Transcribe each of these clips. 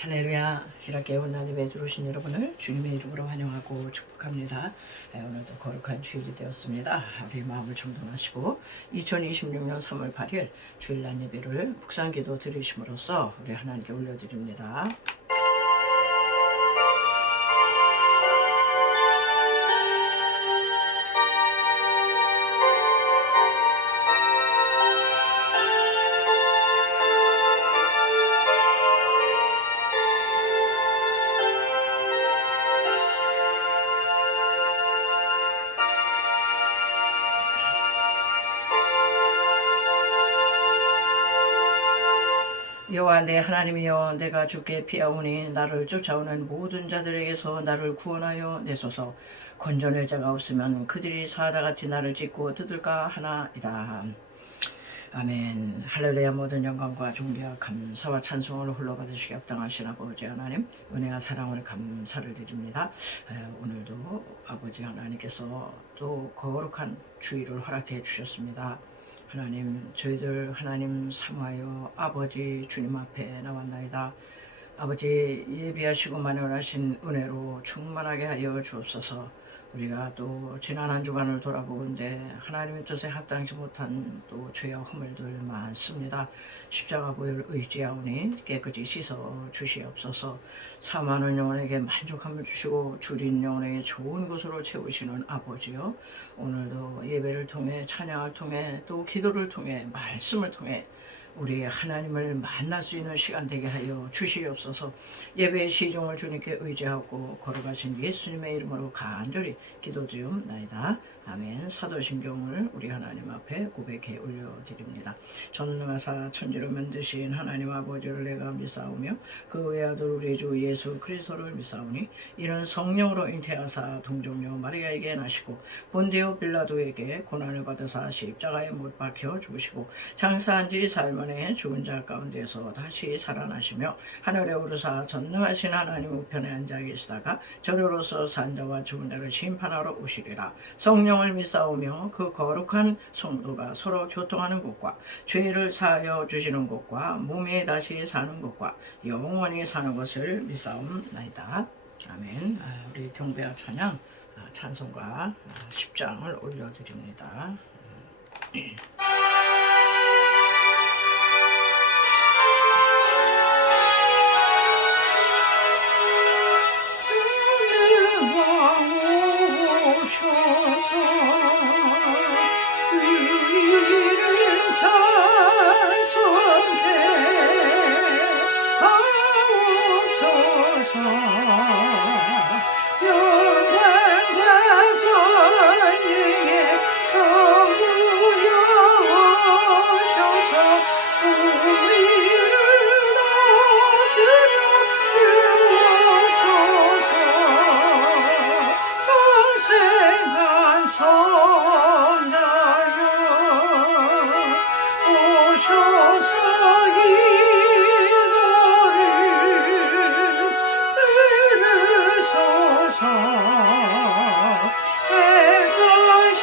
할렐루야. 시라께 온나님에 들어오신 여러분을 주님의 이름으로 환영하고 축복합니다. 오늘도 거룩한 주일이 되었습니다. 우리 마음을 정돈하시고 2026년 3월 8일 주일날 예배를 묵상기도 드리심으로써 우리 하나님께 올려드립니다. 여호와 내 하나님이여, 내가 주께 피하오니 나를 쫓아오는 모든 자들에게서 나를 구원하여 내소서. 건져낼 자가 없으면 그들이 사자같이 나를 찢고 뜯을까 하나이다. 아멘. 할렐루야. 모든 영광과 존귀와 감사와 찬송을 홀로 받으시기 합당하신 아버지 하나님, 은혜와 사랑을 감사를 드립니다. 오늘도 아버지 하나님께서 또 거룩한 주일을 허락해 주셨습니다. 하나님, 저희들 하나님 사모하여 아버지 주님 앞에 나왔나이다. 아버지, 예비하시고 만연하신 은혜로 충만하게 하여 주옵소서. 우리가 또 지난 한 주간을 돌아보건대 하나님의 뜻에 합당치 못한 또 죄와 허물들 많습니다. 십자가 보혈을 의지하오니 깨끗이 씻어 주시옵소서. 사망하는 영혼에게 만족함을 주시고 줄인 영혼에게 좋은 곳으로 채우시는 아버지요, 오늘도 예배를 통해 찬양을 통해 또 기도를 통해 말씀을 통해 우리 하나님을 만날 수 있는 시간 되게 하여 주시옵소서. 예배의 시종을 주님께 의지하고 걸어가신 예수님의 이름으로 간절히 기도드리옵나이다. 아멘. 사도신경을 우리 하나님 앞에 고백해 올려드립니다. 전능하사 천지를 만드신 하나님 아버지를 내가 믿사오며 그 외아들 우리 주 예수 그리스도를 믿사오니 이는 성령으로 잉태하사 동정녀 마리아에게 나시고 본디오 빌라도에게 고난을 받으사 십자가에 못 박혀 죽으시고 장사한 지 사흘 만에 죽은 자 가운데서 다시 살아나시며 하늘에 오르사 전능하신 하나님 우편에 앉아 계시다가 저리로서 산 자와 죽은 자를 심판하러 오시리라. 성령을 믿사오며 그 거룩한 성도가 서로 교통하는 것과 죄를 사하여 주시는 것과 몸이 다시 사는 것과 영원히 사는 것을 믿사옵나이다. 아멘. 우리 경배와 찬양 찬송가 10장을 올려드립니다. 주 이름 찬송해 하옵소서. 영광과 권능의 성부여 오셔서 우리를 다스려 주옵소서. 평생한 선자여 오셔서 이 노를 들으소서. 백것이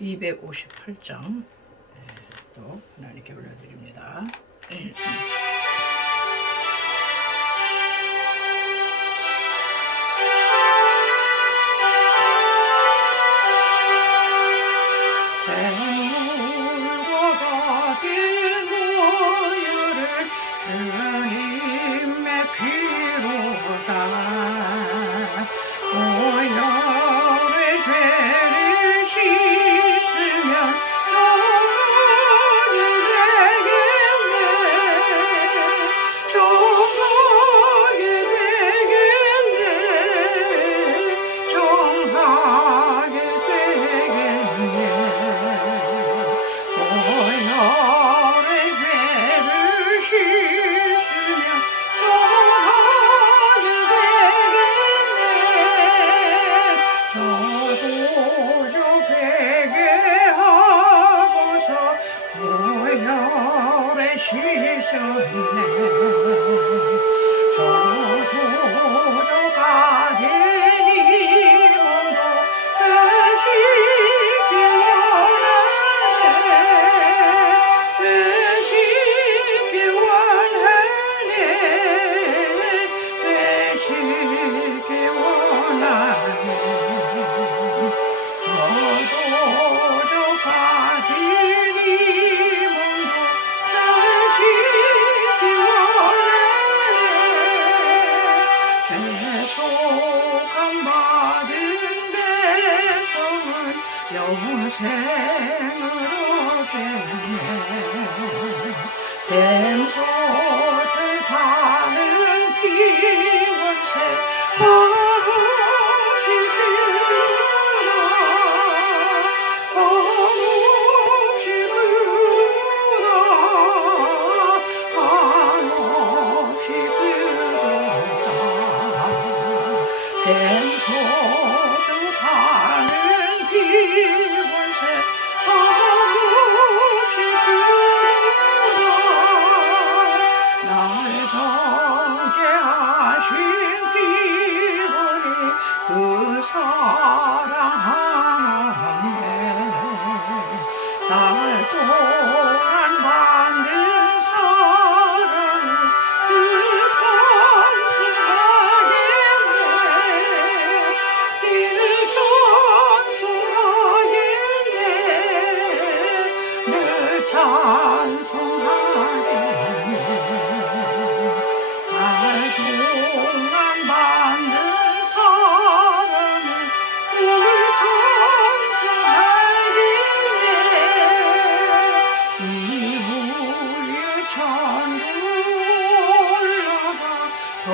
258장 또 하나님께 올려드립니다. 샘물과 같은 모여를 주님의 피로 다 모여의 죄를 씻으면 정하게 되겠네. 정하게 되겠네. 정하게 되겠네. 모여의 죄를 씻으면 정하게 되겠네. 저도 회개하고서 모혈에 씻었네. 저도 가되니 몸도 죄짓기 원하네. 죄짓기 원하네. 죄짓기 원하네. 저도 가지니 몸도 죄짓기 원하네. 죄속함 받은 백성은 영생을 얻겠네. 샘솟을 타는 피원새 한없이 그러나 한없이 그러나 한없이 그러나 샘솟을 타는 피원새 한없이 그러나 날 정케 하신 피부니 그 사랑 하나인데 살 동안 받는 사랑을 그 찬송하겠네. 늘 찬송하겠네. 늘 찬송하겠네. 살 동안 받는 사랑을 늘 찬송하겠네. 이후에 천국 올라가 더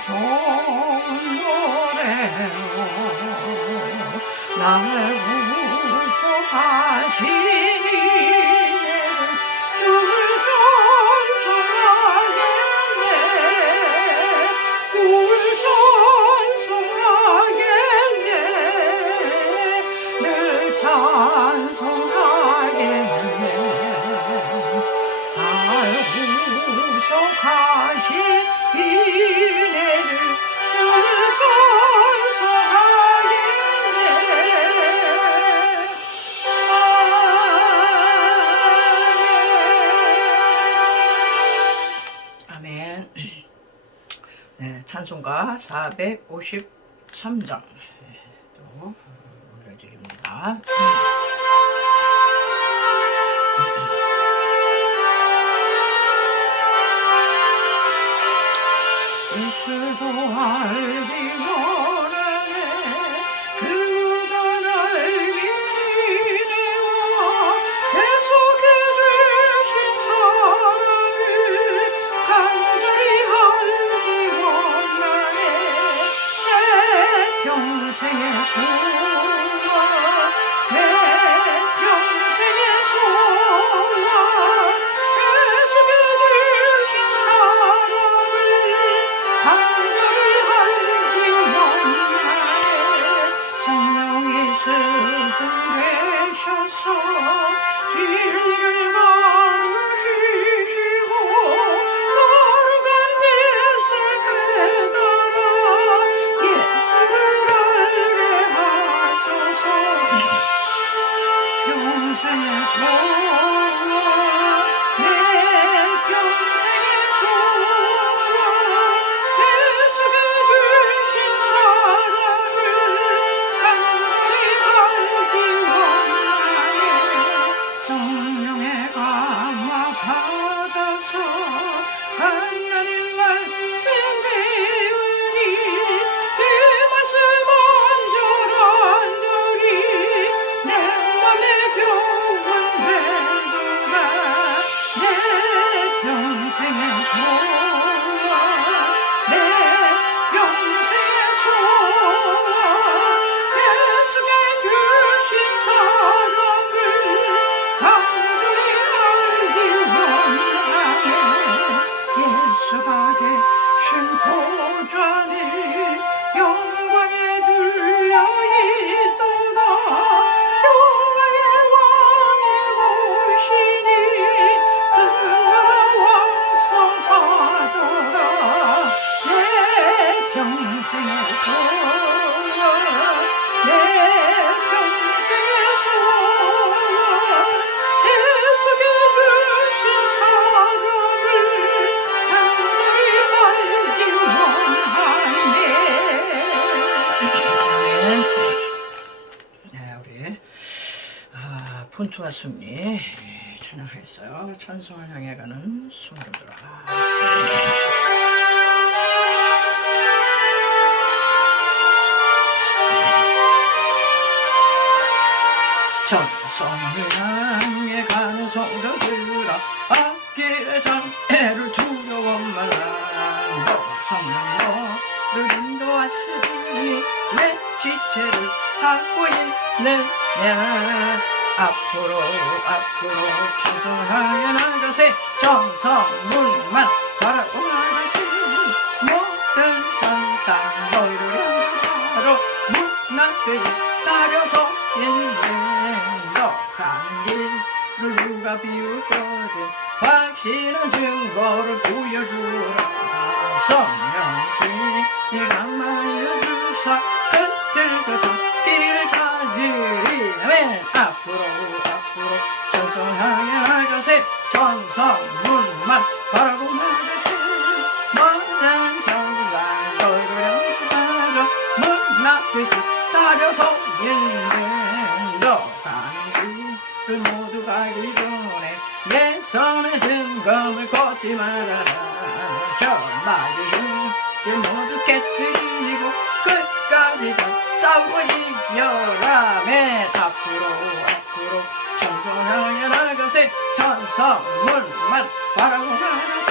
좋은 노래로 날 구속하신 이내를 늘 찬송하겠네. 늘 찬송하겠네. 늘 찬송하겠네. 날 구속하신 이내를 늘 찬송하겠네. 아멘. 네, 찬송가 453장 또 올려드립니다. 예수도 알기 원하네. 그가 날 미래와 계속해 주신 사랑을 간절히 알기 원하네. 내 평생의 소원, 내 평생의 소원, 계속해 주신 사랑을 간절히 알기 원하네. 성령이 스승되셔서 진리를 가르치시고 거룩한 뜻을 깨달아 예수를 알게 하소서. 평생에서 내 평생에서 예수가 주신 사랑을 간절히 알기 원하네. 성령의 감화 받아서 하나님 말씀 배우니 그 말씀 온전한절히 내 맘에 교훈 되도다. 내 평생에서 내 평생에서 예수께 주신 사랑을 간절히 알기 원하네. 예수가 계신 보좌니 영광에 둘려있도다. 영광의 왕이 오시니 그 나라 왕성하도다. 내 평생에서 내 평생에서 예수께 주신 사랑을 간절히 알기 원하네. 네, 우리 분투와 승리 찬양하겠어요. 찬송을 향해 가는 성도들아. 찬송을 향해 가는 성도들아, 앞길의 장애를 두려워 말라. 너 성령을 인도하시니 왜 지체를 하고 있느냐. 앞으로 찬송을 향해 나가세. 천성문만 바라고 나가시. 모든 천상 너희를 향하러 문 앞에 기다려서 있네. 너 가는 길을 누가 비웃거든 확실한 증거를 보여주라. 성령이 가만히 주사 끝을 거쳐 길을 찾으리. 아멘. 앞으로 천성 향해 나가세. 천성문만 바라고 나가세. 모든 천상 너희를 향하러 문 앞에 기다려서 있네. 너 가는 길을 모두 가기 전에 내 손에 든 검을 꽂지 말아라. 저 마귀 중에 모두 깨뜨리고 끝까지 다 싸워 이겨라. 맨 앞으로 천성 향해 나가세. 천성문만 바라고 나가세.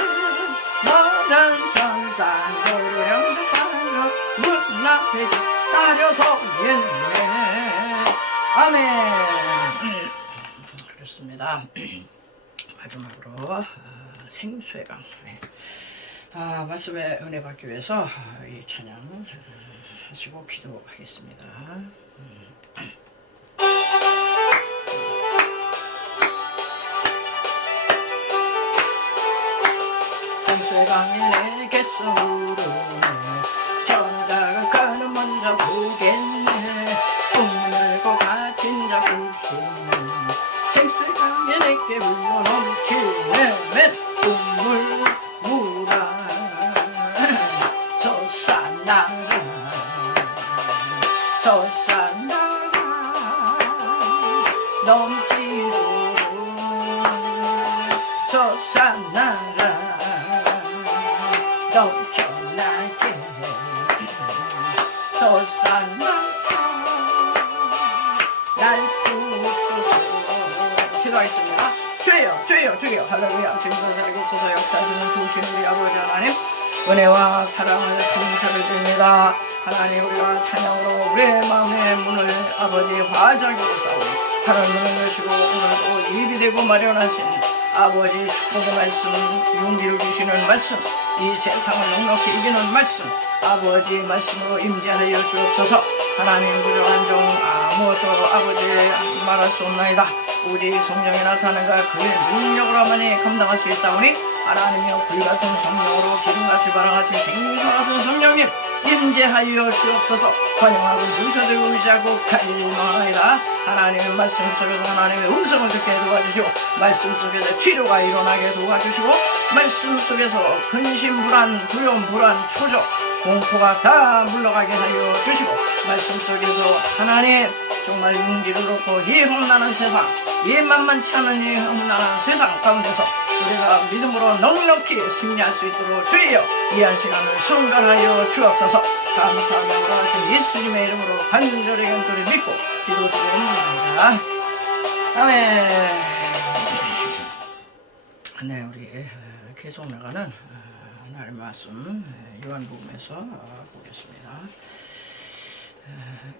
모든 천상 너희를 영접하러 문 앞에 기다려서 있네. 아멘. 그렇습니다. 마지막으로 생수의 강. 말씀에 은혜 받기 위해서 이 찬양 하시고 기도하겠습니다. 생수의 강이 내게서 흐르네. 전자가 가는 먼저 보겠네. 꿈을 고 갇힌 자 부시네. 생수의 강이 내게 흘러 넘치네. 맨 꿈을 무라 솟아나라 넘치도록 솟아나라 넘쳐나게 솟아나서 날 부으소서. 기도하겠습니다. 주여 할렐루야. 지금도 살고 있어서 역사하시는 좋으신 우리 아버지 하나님, 은혜와 사랑을 감사를 드립니다. 하나님, 우리가 찬양으로 우리의 마음의 문을 아버지 화장으로 싸우고 하나님 문을 여시고 오늘도 입이 되고 마련하신 아버지 축복의 말씀, 용기를 주시는 말씀, 이 세상을 넉넉히 이기는 말씀, 아버지 말씀으로 임재하여 주옵소서. 하나님, 부족한 종 아무것도 아버지 말할 수 없나이다. 오직 성령이 나타나가 그의 능력으로만이 감당할 수 있사오니 하나님이여, 불같은 성령으로 기름같이 바람같이 생수 같은 성령님, 임재하여 주옵소서. 관용하고 유서들고 의지하고 갈망하리라. 하나님의 말씀 속에서 하나님의 음성을 듣게 도와주시고 말씀 속에서 치료가 일어나게 도와주시고 말씀 속에서 근심 불안 두려움 불안 초조 공포가 다 물러가게 하여 주시고 말씀 속에서 하나님 정말 용기를 얻고 이 험난한 세상 이 만만치 않은 이 험난한 세상 가운데서 우리가 믿음으로 넉넉히 승리할 수 있도록 주여 이한 시간을 성결하여 주옵소서. 감사하며 원하신 예수님의 이름으로 간절히 믿고 기도드립니다. 아멘. 네, 우리 계속 나가는 하나님의 말씀 요한복음에서 보겠습니다.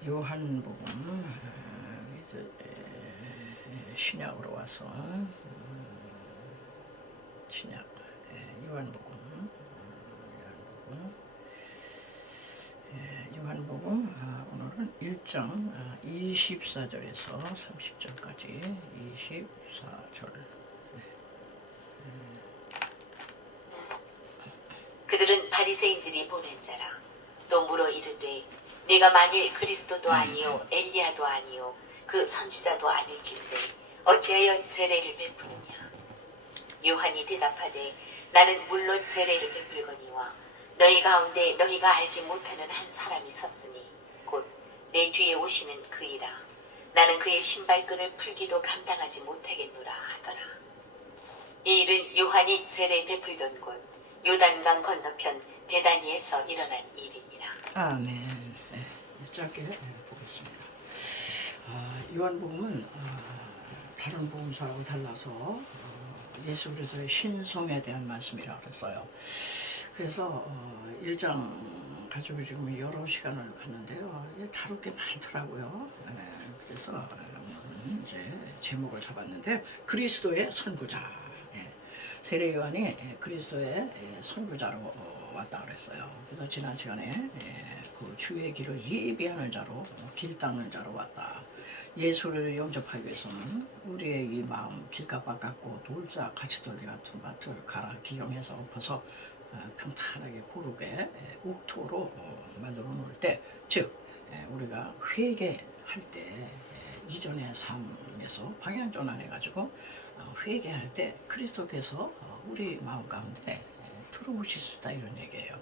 요한복음 신약으로 와서 신약 요한복음 오늘은 1장 24절에서 30절까지 24절. 그들은 바리새인들이 보낸 자라. 또 물어 이르되 네가 만일 그리스도도 아니요 엘리야도 아니요 그 선지자도 아닐진데 어찌하여 세례를 베푸느냐. 요한이 대답하되 나는 물론 세례를 베풀거니와 너희 가운데 너희가 알지 못하는 한 사람이 섰으니 곧 내 뒤에 오시는 그이라. 나는 그의 신발끈을 풀기도 감당하지 못하겠노라 하더라. 이 일은 요한이 세례 베풀던 곳 요단강 건너편 베다니에서 일어난 일이니라. 아멘. 네, 짧게 보겠습니다. 요한복음은 다른 복음서하고 달라서 예수 그리스도의 신성에 대한 말씀이라고 그랬어요. 그래서 1장 가지고 지금 여러 시간을 갔는데요. 다룰 게 많더라고요. 네, 그래서 이제 제목을 잡았는데 그리스도의 선구자. 세례 요한이 그리스도의 선구자로 왔다 그랬어요. 그래서 지난 시간에 그 주의 길을 예비하는 자로 길 닦는 자로 왔다. 예수를 영접하기 위해서는 우리의 이 마음 길가박 같고 돌자 가치돌리 같은 밭을 갈아 기경해서 엎어서 평탄하게 고르게 옥토로 만들어 놓을 때, 즉 우리가 회개할 때 이전의 삶에서 방향 전환해가지고 회개할 때 그리스도께서 우리 마음 가운데 들어오실 수 있다 이런 얘기예요.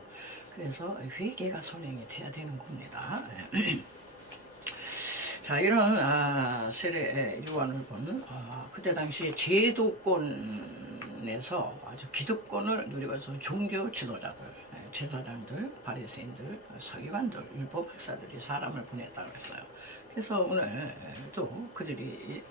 그래서 회개가 선행이 돼야 되는 겁니다. 자, 이런 세례 요한을 본 그때 당시 제도권에서 아주 기득권을 누리고서 종교 지도자들, 제사장들, 바리새인들, 서기관들, 율법 학사들이 사람을 보냈다고 했어요. 그래서 오늘 또 그들이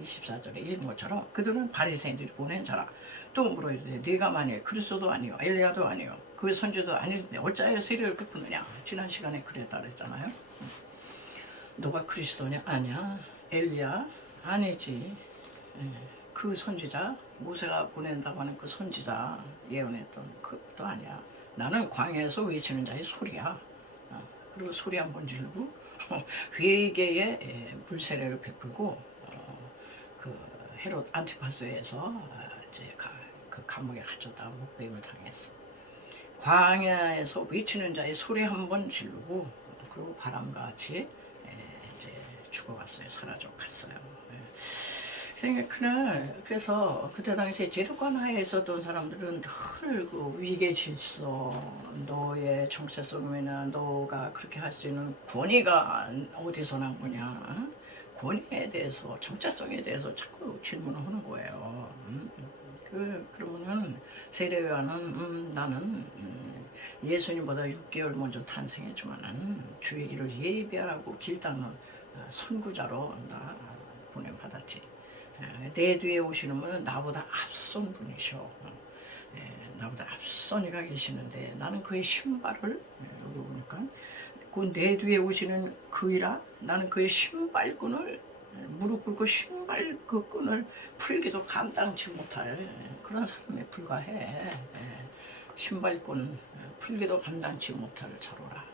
24절에 읽은 것처럼 그들은 바리새인들이 보낸 자라. 또 물어이르되 네가 만일 그리스도도 아니요 엘리야도 아니요 그 선지도 아닌데 어찌하여 세례를 베푸느냐. 지난 시간에 그랬다 그랬잖아요. 너가 그리스도냐? 아니야. 엘리야? 아니지. 그 선지자 모세가 보낸다고 하는 그 선지자 예언했던 그것도 아니야. 나는 광야에서 외치는 자의 소리야. 그리고 소리 한번 지르고 회개의 불세례를 베풀고 그 헤롯 안티파스에서 이제 그 감옥에 갇혔다가 목배임을 당했어. 광야에서 외치는 자의 소리 한번 지르고 그리고 바람같이 이제 죽어갔어요. 사라져 갔어요. 그래서 그때 당시에 제도권 하에 있었던 사람들은 늘 그 위계 질서, 너의 정체성이나 너가 그렇게 할 수 있는 권위가 어디서 난 거냐, 권위에 대해서, 정체성에 대해서 자꾸 질문을 하는 거예요. 그러면은 세례 요한은 나는 예수님보다 6개월 먼저 탄생했지만은 주의 길을 예비하라고 길 닦는 선구자로 나 보냄 받았지. 내 뒤에 오시는 분은 나보다 앞선 분이셔. 나보다 앞선 이가 계시는데 나는 그의 신발을 여기 보니까 그 내 뒤에 오시는 그이라 나는 그의 신발끈을 무릎 꿇고 신발 그 끈을 풀기도 감당치 못할 그런 사람에 불과해. 신발끈 풀기도 감당치 못할 자로라.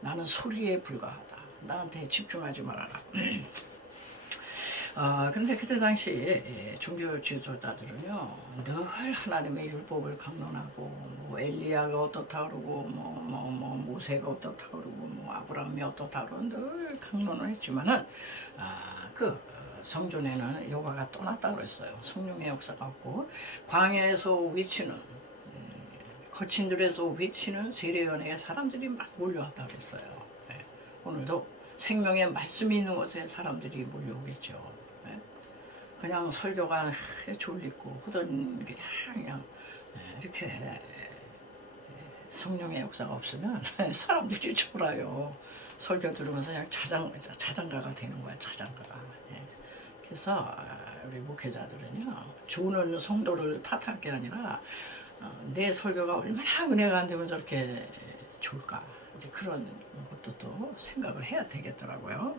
나는 소리에 불과하다. 나한테 집중하지 말아라. 근데 그때 당시 종교 지도자들은요, 늘 하나님의 율법을 강론하고, 뭐 엘리야가 어떻다 그러고, 모세가 어떻다 그러고, 뭐 아브라함이 어떻다 그러고 늘 강론을 했지만은, 성전에는 여호와가 떠났다 그랬어요. 성령의 역사가 없고, 광야에서 외치는, 거친 들에서 외치는 세례요한에게 사람들이 막 몰려왔다 그랬어요. 네. 오늘도 생명의 말씀이 있는 곳에 사람들이 몰려오겠죠. 네. 그냥 설교가 졸리고 하던 그냥 이렇게 성령의 역사가 없으면 사람들이 졸아요. 설교 들으면서 그냥 자장가가 되는 거야, 자장가가. 예. 그래서 우리 목회자들은요, 조는 성도를 탓할 게 아니라 내 설교가 얼마나 은혜가 안 되면 저렇게 좋을까, 이제 그런 것도 또 생각을 해야 되겠더라고요.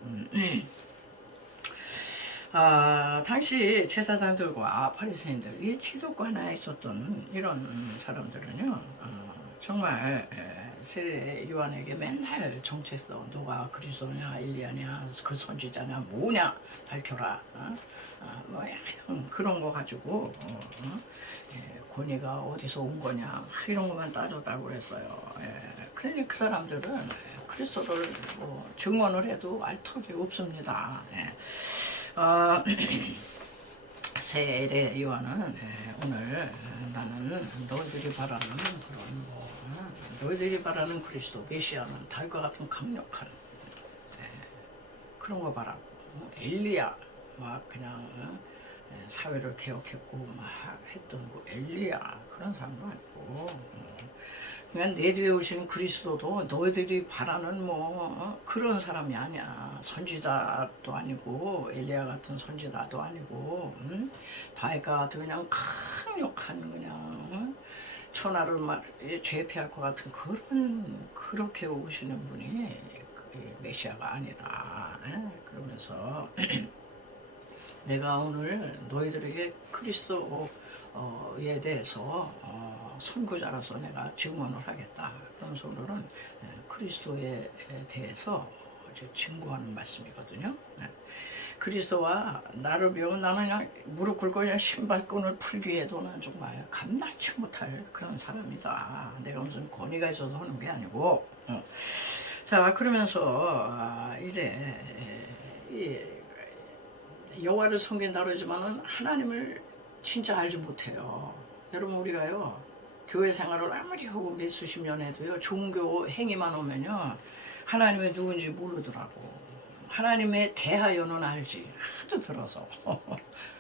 당시 제사장들과 바리새인들, 이 기독관에 있었던 이런 사람들은요, 정말 세례 요한에게 맨날 정체성, 누가 그리스도냐, 엘리야냐, 그 선지자냐, 뭐냐 밝혀라, 뭐 그런 거 가지고 권위가 어디서 온 거냐, 이런 것만 따졌다고 그랬어요. 그러니 그 사람들은 그리스도를 뭐 증언을 해도 알 턱이 없습니다. 세례 요한은 오늘 나는 너희들이 바라는 그런 너희들이 바라는 그리스도 메시아는 달과 같은 강력한 그런 거 바라고, 엘리야 막 그냥 사회를 개혁했고 막 했던 그 엘리야 그런 사람도 아니고, 그냥 내 뒤에 오신 그리스도도 너희들이 바라는 그런 사람이 아니야. 선지자도 아니고 엘리야 같은 선지자도 아니고, 다윗과 같은 그냥 강력한 그냥 천하를 막 죄피할 것 같은 그렇게 오시는 분이 메시아가 아니다. 그러면서 내가 오늘 너희들에게 그리스도에 대해서 선구자로서 내가 증언을 하겠다. 그러면서 오늘은 그리스도에 대해서 증거하는 말씀이거든요. 그리스도와 나를 배우면 나는 그냥 무릎 꿇고 그냥 신발끈을 풀기 해도 난 정말 감당치 못할 그런 사람이다. 내가 무슨 권위가 있어서 하는 게 아니고. 자, 그러면서 이제 여호와를 섬긴다 그러지만은 하나님을 진짜 알지 못해요. 여러분, 우리가요, 교회 생활을 아무리 하고 몇 수십 년 해도요, 종교 행위만 오면요, 하나님이 누군지 모르더라고. 하나님에 대하여는 알지, 하도 들어서.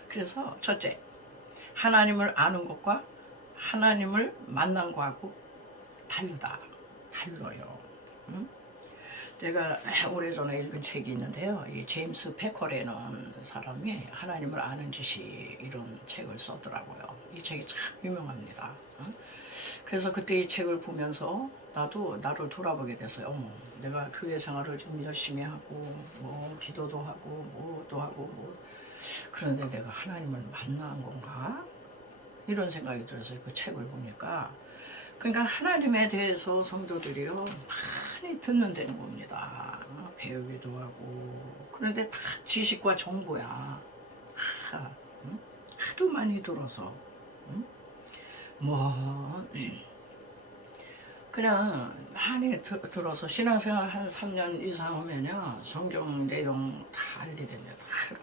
그래서 첫째, 하나님을 아는 것과 하나님을 만난 거하고 달라요. 응? 제가 오래전에 읽은 책이 있는데요, 이 제임스 패커라는 사람이 하나님을 아는 지식 이런 책을 썼더라고요. 이 책이 참 유명합니다. 그래서 그때 이 책을 보면서 나도 나를 돌아보게 됐어요. 내가 교회 생활을 좀 열심히 하고 기도도 하고 뭐도 하고 그런데 내가 하나님을 만난 건가? 이런 생각이 들어서요. 그 책을 보니까, 그러니까 하나님에 대해서 성도들이요 많이 듣는다는 겁니다. 배우기도 하고. 그런데 다 지식과 정보야. 하도 많이 들어서 그냥 많이 들어서 신앙생활 한 3년 이상 하면요, 성경 내용 다 알게 됩니다. 다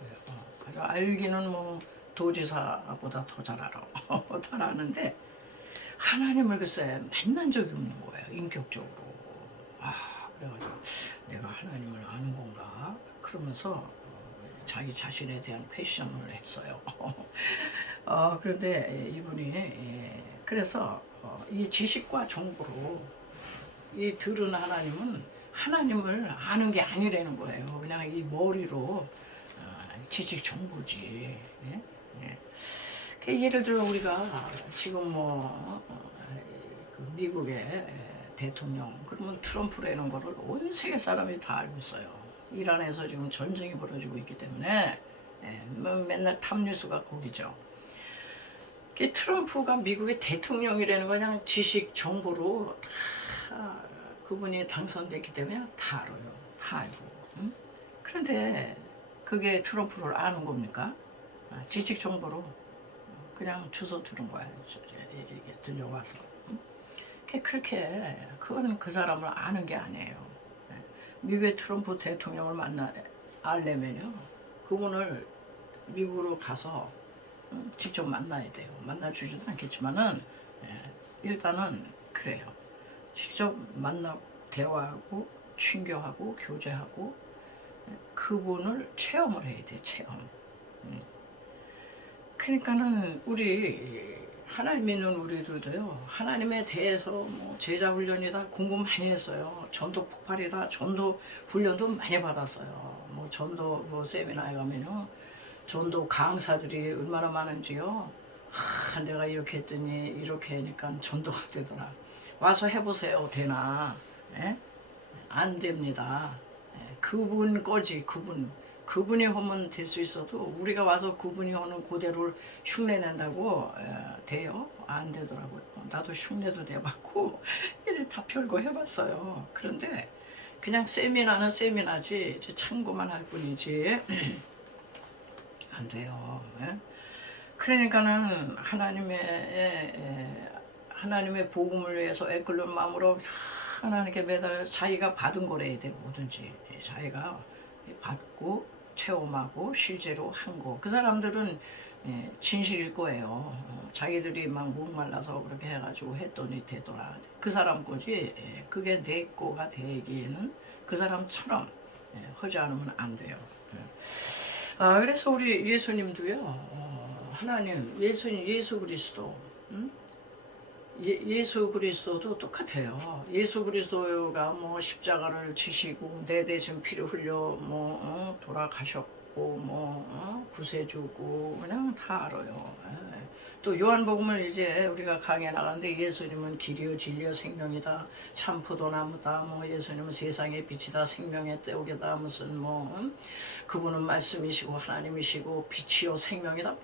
알아요. 알기는 도지사보다 더 잘 알아. 잘 아는데 하나님을 글쎄 만난 적이 없는 거예요, 인격적으로. 그래가지고 내가 하나님을 아는 건가? 그러면서 자기 자신에 대한 퀘션을 했어요. 그런데 이분이 그래서 이 지식과 정보로 이 들은 하나님은 하나님을 아는 게 아니라는 거예요. 그냥 이 머리로 지식 정보지. 예를 들어 우리가 지금 그 미국의 대통령, 그러면 트럼프라는 거를 온 세계 사람이 다 알고 있어요. 이란에서 지금 전쟁이 벌어지고 있기 때문에 맨날 탑뉴스가 거기죠. 트럼프가 미국의 대통령이라는 거 그냥 지식 정보로 다 그분이 당선됐기 때문에 다 알아요. 다 알고. 그런데 그게 트럼프를 아는 겁니까? 지식 정보로 그냥 주워 들은 거야. 이게 들려와서. 그렇게 그건 그 사람을 아는 게 아니에요. 미국의 트럼프 대통령을 알려면요, 그분을 미국으로 가서 직접 만나야 돼요. 만나주지도 않겠지만은 일단은 그래요. 직접 만나고 대화하고 친교하고 교제하고 그분을 체험을 해야 돼. 체험. 그러니까는 우리 하나님 믿는 우리들도요, 하나님에 대해서 뭐 제자 훈련이다 공부 많이 했어요. 전도 폭발이다 전도 훈련도 많이 받았어요. 뭐 전도 뭐 세미나에 가면요, 전도 강사들이 얼마나 많은지요. 내가 이렇게 했더니 이렇게 하니까 전도가 되더라. 와서 해보세요. 되나? 예? 안 됩니다. 그분 거지. 그분이 하면 될 수 있어도 우리가 와서 그분이 하는 그대로를 흉내낸다고 돼요? 안 되더라고요. 나도 흉내도 내봤고 이래 다 별거 해봤어요. 그런데 그냥 세미나는 세미나지 참고만 할 뿐이지 안 돼요. 그러니까는 하나님의 복음을 위해서 애끓는 마음으로 하나님께 매달 자기가 받은 거래야 돼. 뭐든지 자기가 받고 체험하고 실제로 한 거. 그 사람들은 진실일 거예요. 자기들이 막 목말라서 그렇게 해가지고 했더니 되더라. 그 사람 거지. 그게 내 거가 되기에는 그 사람처럼 하지 않으면 안 돼요. 그래서 우리 예수님도요, 하나님, 예수 그리스도, 예수 그리스도도 똑같아요. 예수 그리스도가 뭐 십자가를 지시고 내 대신 피를 흘려 뭐 돌아가셨고 뭐 구세주고 그냥 다 알아요. 또 요한복음을 이제 우리가 강해 나가는데 예수님은 길이요 진리요 생명이다. 참 포도나무다. 뭐 예수님은 세상의 빛이다. 생명의 떼옥이다. 무슨 그분은 말씀이시고 하나님이시고 빛이요 생명이다.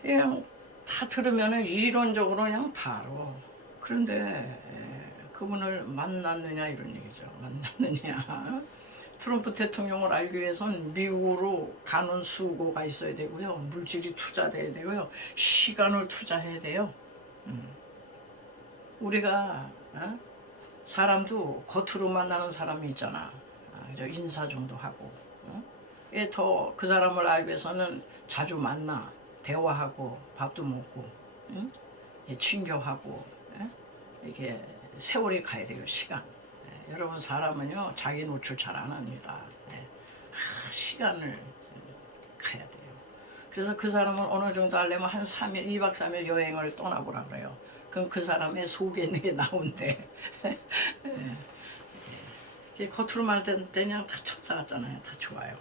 그냥 다 들으면은 이론적으로 그냥 다 알아. 그런데 그분을 만났느냐 이런 얘기죠. 만났느냐. 트럼프 대통령을 알기 위해선 미국으로 가는 수고가 있어야 되고요. 물질이 투자돼야 되고요. 시간을 투자해야 돼요. 우리가 사람도 겉으로 만나는 사람이 있잖아. 인사 정도 하고. 더 그 사람을 알기 위해서는 자주 만나. 대화하고 밥도 먹고 친교하고 이게 세월이 가야 돼요. 시간. 여러분 사람은요 자기 노출 잘 안 합니다. 시간을 가야 돼요. 그래서 그 사람은 어느 정도 하려면 한 3일 2박 3일 여행을 떠나보라 그래요. 그럼 그 사람의 속에 있는 게 나온대. 겉으로 말할 때는 그냥 다 천사 같잖아요. 다 좋아요.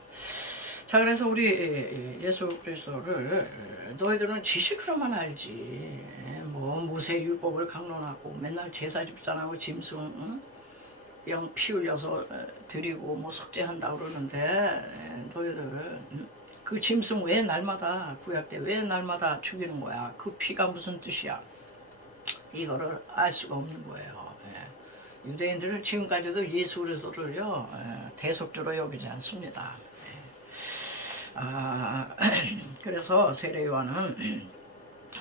자, 그래서 우리 예수 그리스도를 너희들은 지식으로만 알지. 뭐 모세 율법을 강론하고 맨날 제사 집단하고 짐승 영 피 흘려서 드리고 뭐 속죄한다 그러는데 너희들 그 짐승 왜 날마다 구약 때 왜 날마다 죽이는 거야? 그 피가 무슨 뜻이야? 이거를 알 수가 없는 거예요. 유대인들은 지금까지도 예수 그리스도를요 대속주로 여기지 않습니다. 그래서 세례 요한은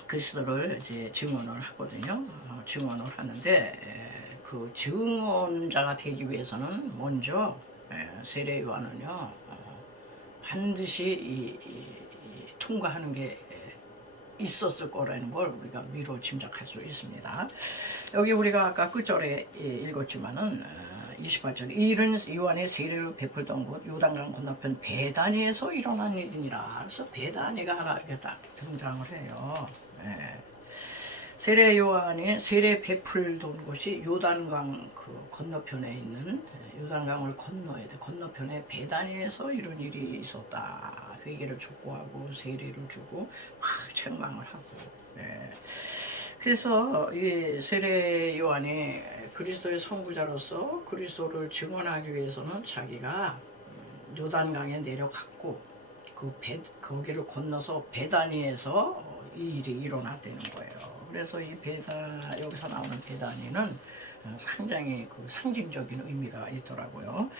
그리스도를 이제 증언을 하거든요. 증언을 하는데 그 증언자가 되기 위해서는 먼저 세례 요한은요 반드시 통과하는 게 있었을 거라는 걸 우리가 미루어 짐작할 수 있습니다. 여기 우리가 아까 끝절에 읽었지만은 28절 이 일은 요한이 세례를 베풀던 곳 요단강 건너편 베다니에서 일어난 일이니라. 그래서 베다니가 하나 이렇게 딱 등장을 해요. 세례 요한이 세례 베풀던 곳이 요단강 그 건너편에 있는 요단강을 건너야 돼. 건너편에 베다니에서 이런 일이 있었다. 회개를 촉구하고 세례를 주고 막 책망을 하고. 그래서 이 세례 요한이 그리스도의 선구자로서 그리스도를 증언하기 위해서는 자기가 요단강에 내려갔고 거기를 건너서 베다니에서 이 일이 일어났다는 거예요. 그래서 이 여기서 나오는 베다니는 상당히 그 상징적인 의미가 있더라고요.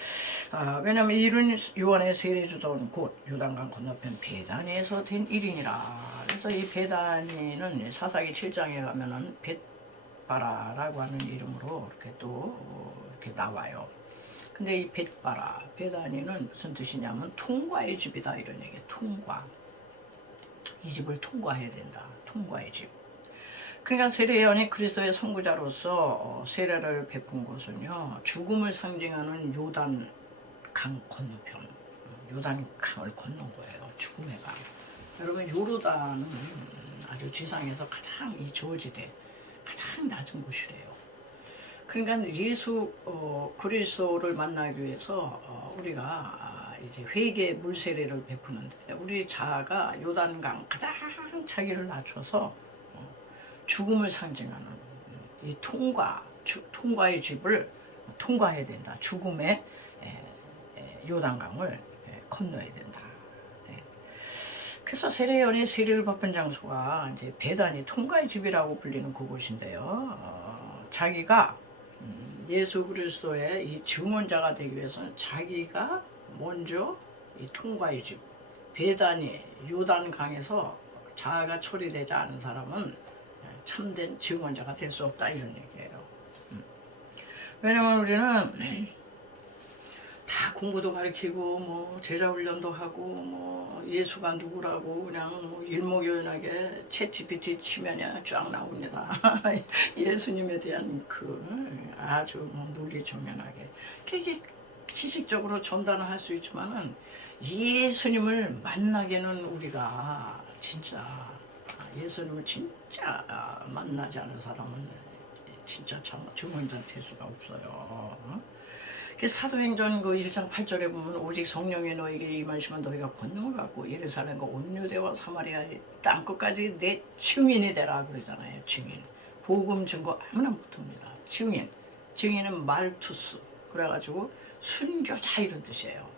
왜냐하면 이른 요한의 세례 주던 곳 요단강 건너편 베다니에서 된 일이니라. 그래서 이 베다니는 사사기 7장에 가면은 벳바라라고 하는 이름으로 이렇게 또 이렇게 나와요. 근데 이 벳바라 베다니는 무슨 뜻이냐면 통과의 집이다 이런 얘기예요. 통과. 이 집을 통과해야 된다. 통과의 집. 그러니까 세례요한이 그리스도의 선구자로서 세례를 베푼 곳은요, 죽음을 상징하는 요단 강 건너편, 요단 강을 건넌 거예요. 죽음의 강. 여러분 요르단은 아주 지상에서 가장 이 저지대 가장 낮은 곳이래요. 그러니까 예수 그리스도를 만나기 위해서 우리가 이제 회개 물세례를 베푸는데 우리 자아가 요단강 가장 자기를 낮춰서 죽음을 상징하는 이 통과의 집을 통과해야 된다. 죽음의 요단강을 건너야 된다. 그래서 세례요한이 세례를 베푼 장소가 이제 베다니 통과의 집이라고 불리는 그곳인데요. 자기가 예수 그리스도의 이 증언자가 되기 위해서는 자기가 먼저 이 통과의 집 베다니 요단강에서 자아가 처리되지 않은 사람은 참된 증언자가 될 수 없다 이런 얘기예요. 왜냐면 우리는 다 공부도 가르치고 뭐 제자 훈련도 하고 뭐 예수가 누구라고 그냥 뭐 일목요연하게 챗GPT 치면야 쫙 나옵니다. 예수님에 대한 그 아주 뭐 논리정연하게 이게 지식적으로 전달을 할 수 있지만은 예수님을 만나게는 우리가 진짜 예수님을 진짜 만나지 않은 사람은 진짜 참 증언자 될 수가 없어요. 사도행전 그 1장 8절에 보면 오직 성령이 너에게 임하시면 너희가 권능을 갖고 예루살렘과 온 유대와 사마리아의 땅끝까지 내 증인이 되라 그러잖아요. 증인. 복음 증거 아무나 못합니다. 증인은 말투스. 그래가지고 순교자 이런 뜻이에요.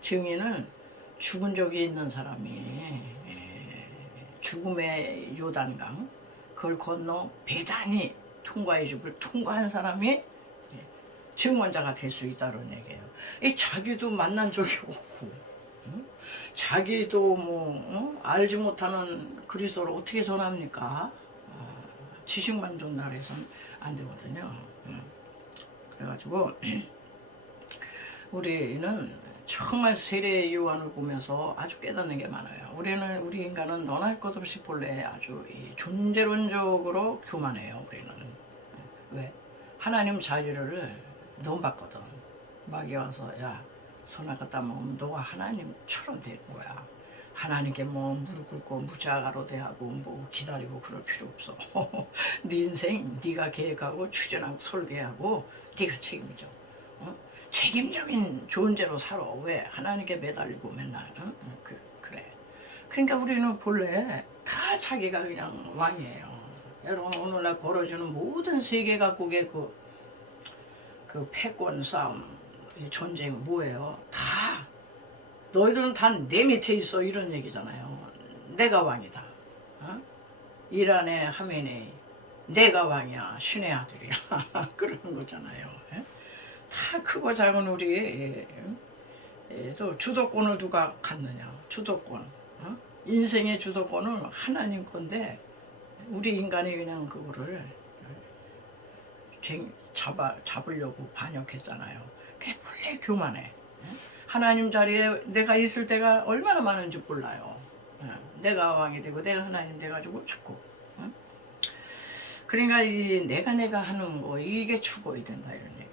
증인은 죽은 적이 있는 사람이 죽음의 요단강 그걸 건너 베다니 통과의 집을 통과한 사람이 증언자가 될 수 있다는 얘기예요. 자기도 만난 적이 없고 자기도 뭐 알지 못하는 그리스도를 어떻게 전합니까? 지식만 전달해서는 안 되거든요. 그래가지고 우리는 정말 세례 요한을 보면서 아주 깨닫는 게 많아요. 우리 인간은 너나 할 것 없이 본래 아주 존재론적으로 교만해요. 우리는 왜 하나님 자유를 너무 받거든. 마귀 와서 야 선악 갖다 먹으면 너가 하나님처럼 되는 거야. 하나님께 뭐 무릎 꿇고 무자가로 대하고 뭐 기다리고 그럴 필요 없어. 네 인생 네가 계획하고 추진하고 설계하고 네가 책임져. 책임적인 존재로 살아. 왜? 하나님께 매달리고 맨날 그래. 그러니까 우리는 본래 다 자기가 그냥 왕이에요. 여러분 오늘날 벌어지는 모든 세계 각국의 그 패권 싸움, 이 전쟁 뭐예요? 다 너희들은 다 내 밑에 있어 이런 얘기잖아요. 내가 왕이다. 이란의 하메네이 내가 왕이야. 신의 아들이야. 그러는 거잖아요. 다 크고 작은 우리 또 주도권을 누가 갖느냐. 주도권. 인생의 주도권은 하나님 건데 우리 인간이 그냥 그거를 잡으려고 반역했잖아요. 그게 본래 교만해. 하나님 자리에 내가 있을 때가 얼마나 많은지 몰라요. 내가 왕이 되고 내가 하나님 돼가지고 자꾸 그러니까 이 내가 하는 거 이게 죽어야 된다 이런 얘기예요.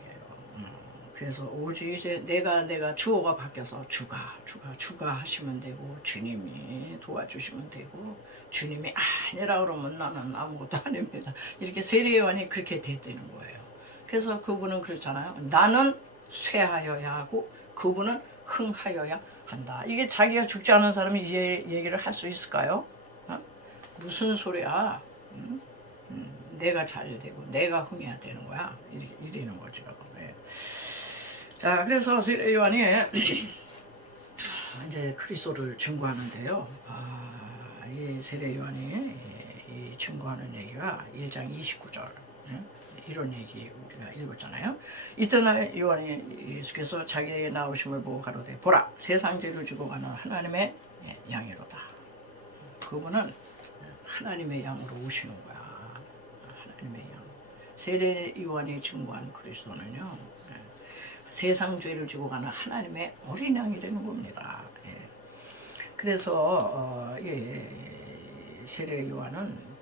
그래서 오직 이제 내가 주어가 바뀌어서 주가 하시면 되고 주님이 도와주시면 되고 주님이 아니라 그러면 나는 아무것도 아닙니다. 이렇게 세례요한이 그렇게 됐다는 거예요. 그래서 그분은 그렇잖아요. 나는 쇠하여야 하고 그분은 흥하여야 한다. 이게 자기가 죽지 않은 사람이 이 얘기를 할 수 있을까요? 무슨 소리야? 내가 잘 되고 내가 흥해야 되는 거야. 이러는 거죠. 네. 자, 그래서 세례요한이 이제 그리스도를 증거하는데요. 이 세례요한이 이 증거하는 얘기가 1장 29절 이런 얘기 우리가 읽었잖아요. 이튿날 요한이 예수께서 자기의 나오심을 보고 가로되 보라 세상 죄를 지고 가는 하나님의 양이로다. 그분은 하나님의 양으로 오시는 거야. 하나님의 양. 세례 요한이 증거한 그리스도는요, 세상 죄를 지고 가는 하나님의 어린 양이 되는 겁니다. 그래서 세례 요한은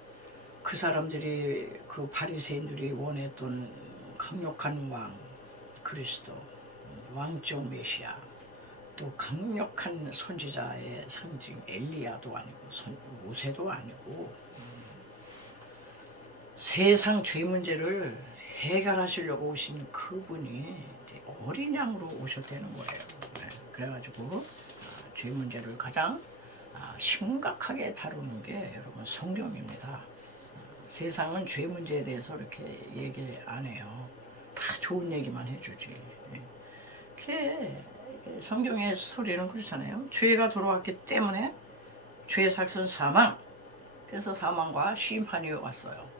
그 사람들이 그 바리새인들이 원했던 강력한 왕 그리스도, 왕적 메시아, 또 강력한 선지자의 상징 엘리야도 아니고 모세도 아니고 세상 죄 문제를 해결하시려고 오신 그분이 어린 양으로 오셨다는 거예요. 그래가지고 죄 문제를 가장 심각하게 다루는 게 여러분 성경입니다. 세상은 죄 문제에 대해서 이렇게 얘기 안 해요. 다 좋은 얘기만 해주지. 성경의 소리는 그렇잖아요. 죄가 들어왔기 때문에 죄의 삭은 사망. 그래서 사망과 심판이 왔어요.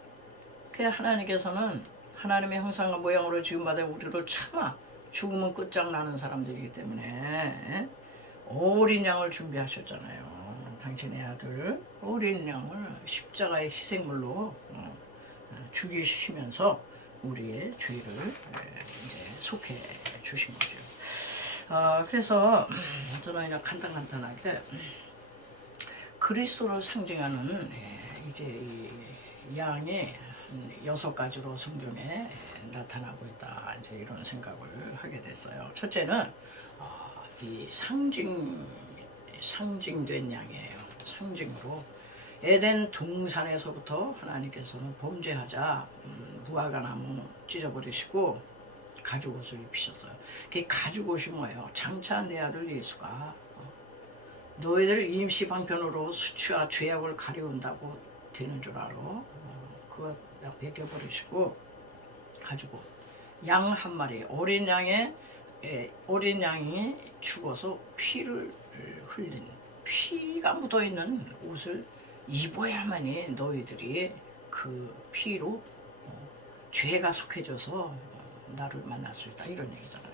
하나님께서는 하나님의 형상과 모양으로 지음받은 우리를 참아 죽으면 끝장나는 사람들이기 때문에 어린 양을 준비하셨잖아요. 당신의 아들 어린 양을 십자가의 희생물로 죽이시면서 우리의 죄를 이제 속해 주신 거죠. 그래서 저는 그냥 간단하게 그리스도를 상징하는 이제 이 양이 6가지로 성경에 나타나고 있다. 이제 이런 생각을 하게 됐어요. 첫째는 이 상징된 양이에요. 상징으로 에덴 동산에서부터 하나님께서는 범죄하자 무화과나무 찢어버리시고 가죽옷을 입히셨어요. 그 가죽옷이 뭐예요? 장차 내 아들 예수가 너희들 임시 방편으로 수치와 죄악을 가려운다고 되는 줄 알아. 그거 벗겨버리시고 가지고 양 한 마리 어린 양이 죽어서 피를 흘린 피가 묻어있는 옷을 입어야만이 너희들이 그 피로 죄가 속해져서 나를 만날 수 있다. 이런 얘기잖아요.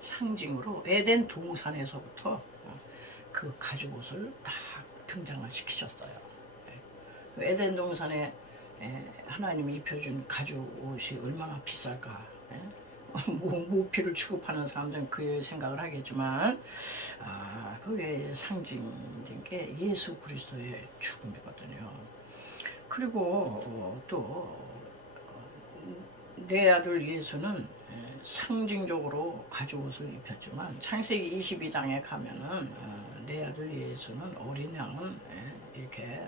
상징으로 에덴 동산에서부터 그 가죽옷을 다 등장을 시키셨어요. 에덴 동산에 하나님이 입혀준 가죽옷이 얼마나 비쌀까. 모피를 취급하는 사람들은 그 생각을 하겠지만 그게 상징된 게 예수 그리스도의 죽음이거든요. 그리고 또 내 아들 예수는 상징적으로 가죽옷을 입혔지만 창세기 22장에 가면은 내 아들 예수는 어린 양은 이렇게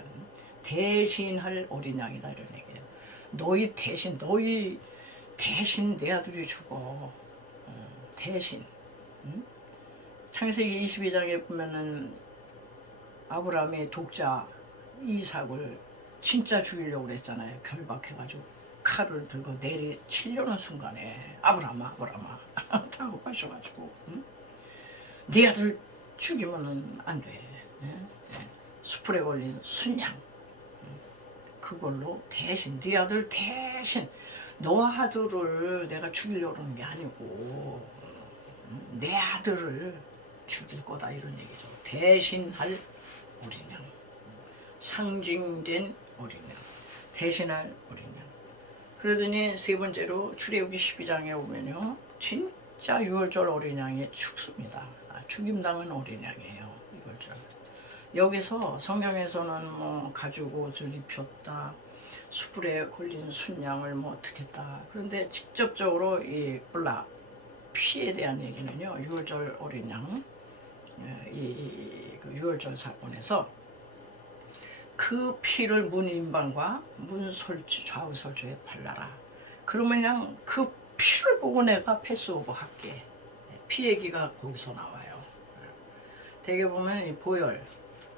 대신할 어린 양이다 이런 얘기예요. 너희 대신 내 아들이 죽어. 대신. 창세기 22장에 보면은 아브라함의 독자 이삭을 진짜 죽이려고 그랬잖아요. 결박해가지고 칼을 들고 내리치려는 순간에 아브라함아 하고 하셔가지고 네 아들 죽이면은 안 돼. 수풀에 걸린 순양 그걸로 대신 네 아들 대신 너 아들을 내가 죽이려고 하는 게 아니고 내 아들을 죽일 거다 이런 얘기죠. 대신할 어린 양, 상징된 어린 양, 대신할 어린 양. 그러더니 세 번째로 출애굽기 12장에 오면요 진짜 유월절 어린 양이 죽습니다. 죽임당한 어린 양이에요. 유월절. 여기서 성경에서는 뭐 가죽옷을 입혔다, 수풀에 걸린 순양을 뭐 어떻게 했다. 그런데 직접적으로 이 피에 대한 얘기는요. 유월절 어린 양, 그 유월절 사건에서 그 피를 문 임방과 문 설주 좌우 설주에 발라라. 그러면 그냥 그 피를 보고 내가 패스오버 할게. 피 얘기가 거기서 나와요. 대개 보면 이 보혈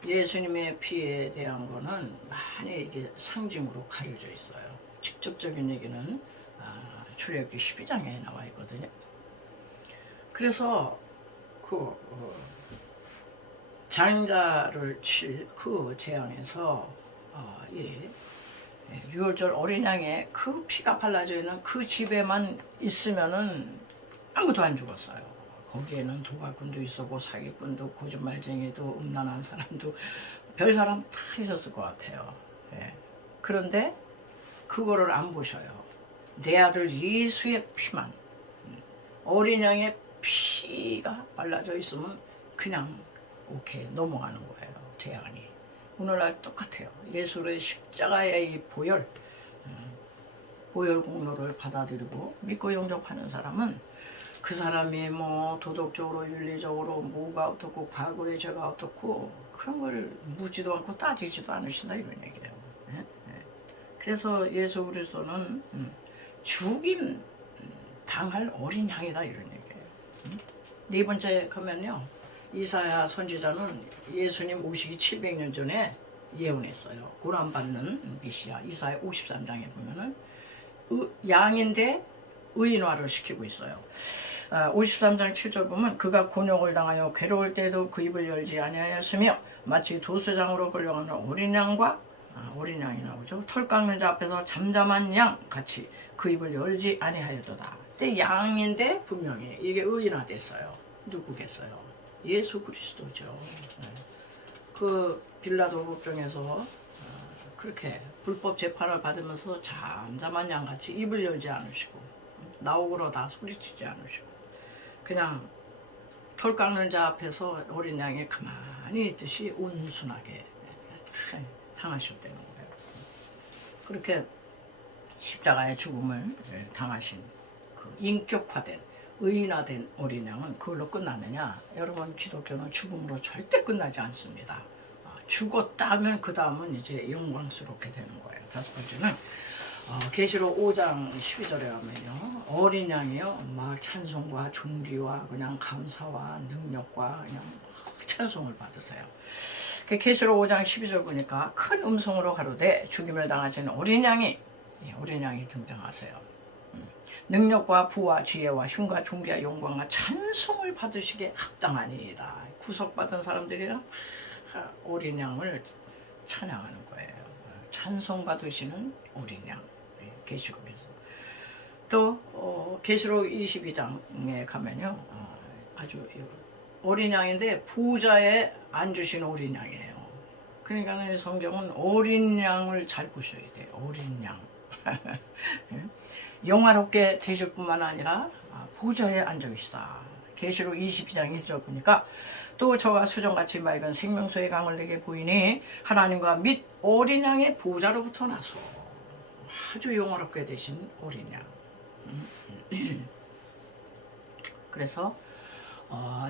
예수님의 피에 대한 거는 많이 이게 상징으로 가려져 있어요. 직접적인 얘기는 출애굽기 12장에 나와 있거든요. 그래서 그 장자를 칠 그 재앙에서 유월절 어린 양의 그 피가 발라져 있는 그 집에만 있으면은 아무도 안 죽었어요. 거기에는 도박꾼도 있었고 사기꾼도 거짓말쟁이도 음란한 사람도 별 사람 다 있었을 것 같아요. 예. 그런데 그거를 안 보셔요. 내 아들 예수의 피만, 어린 양의 피가 발라져 있으면 그냥 오케이 넘어가는 거예요. 재앙이. 오늘날 똑같아요. 예수의 십자가의 이 보혈 공로를 받아들이고 믿고 영접하는 사람은 그 사람이 뭐 도덕적으로 윤리적으로 뭐가 어떻고 과거의 죄가 어떻고 그런 걸 묻지도 않고 따지지도 않으신다 이런 얘기예요. 예? 예. 그래서 예수 그리스도는 죽임 당할 어린 양이다 이런 얘기예요. 네 번째 가면요. 이사야 선지자는 예수님 오시기 700년 전에 예언했어요. 고난받는 메시아. 이사야 53장에 보면은 양인데 의인화를 시키고 있어요. 53장 7절 보면 그가 곤욕을 당하여 괴로울 때도 그 입을 열지 아니하였으며 마치 도수장으로 끌려가는 어린 양과 어린 양이 나오죠. 털 깎는 자 앞에서 잠잠한 양 같이 그 입을 열지 아니하였도다. 근데 양인데 분명히 이게 의인화됐어요. 누구겠어요? 예수 그리스도죠. 그 빌라도 법정에서 그렇게 불법 재판을 받으면서 잠잠한 양같이 입을 열지 않으시고 나오고로 다 소리치지 않으시고 그냥 털 깎는 자 앞에서 어린 양이 가만히 있듯이 온순하게 당하셨다는 거예요. 그렇게 십자가의 죽음을 당하신 그 인격화된 의인화된 어린 양은 그걸로 끝나느냐? 여러분 기독교는 죽음으로 절대 끝나지 않습니다. 죽었다 하면 그 다음은 이제 영광스럽게 되는 거예요. 다섯 번째는 계시록 5장 12절에 가면요 어린 양이요 막 찬송과 존귀와 그냥 감사와 능력과 그냥 막 찬송을 받으세요. 계시록 5장 12절 보니까 큰 음성으로 가로되 죽임을 당하시는 어린 양이 등장하세요. 능력과 부와 지혜와 힘과 존귀와 영광과 찬송을 받으시기에 합당하니이다. 구속받은 사람들이랑 어린 양을 찬양하는 거예요. 찬송 받으시는 어린 양. 계시록에서 또 계시록 22장에 가면요 아주 어린 양인데 보좌에 앉으신 어린 양이에요. 그러니까 성경은 어린 양을 잘 보셔야 돼요. 어린 양. 영화롭게 되실 뿐만 아니라 보좌에 앉아 계시다. 계시록 22장 1절 보니까 또 저가 수정같이 맑은 생명수의 강을 내게 보이니 하나님과 및 어린 양의 보좌로부터 나서 아주 영화롭게 되신 어린 양. 그래서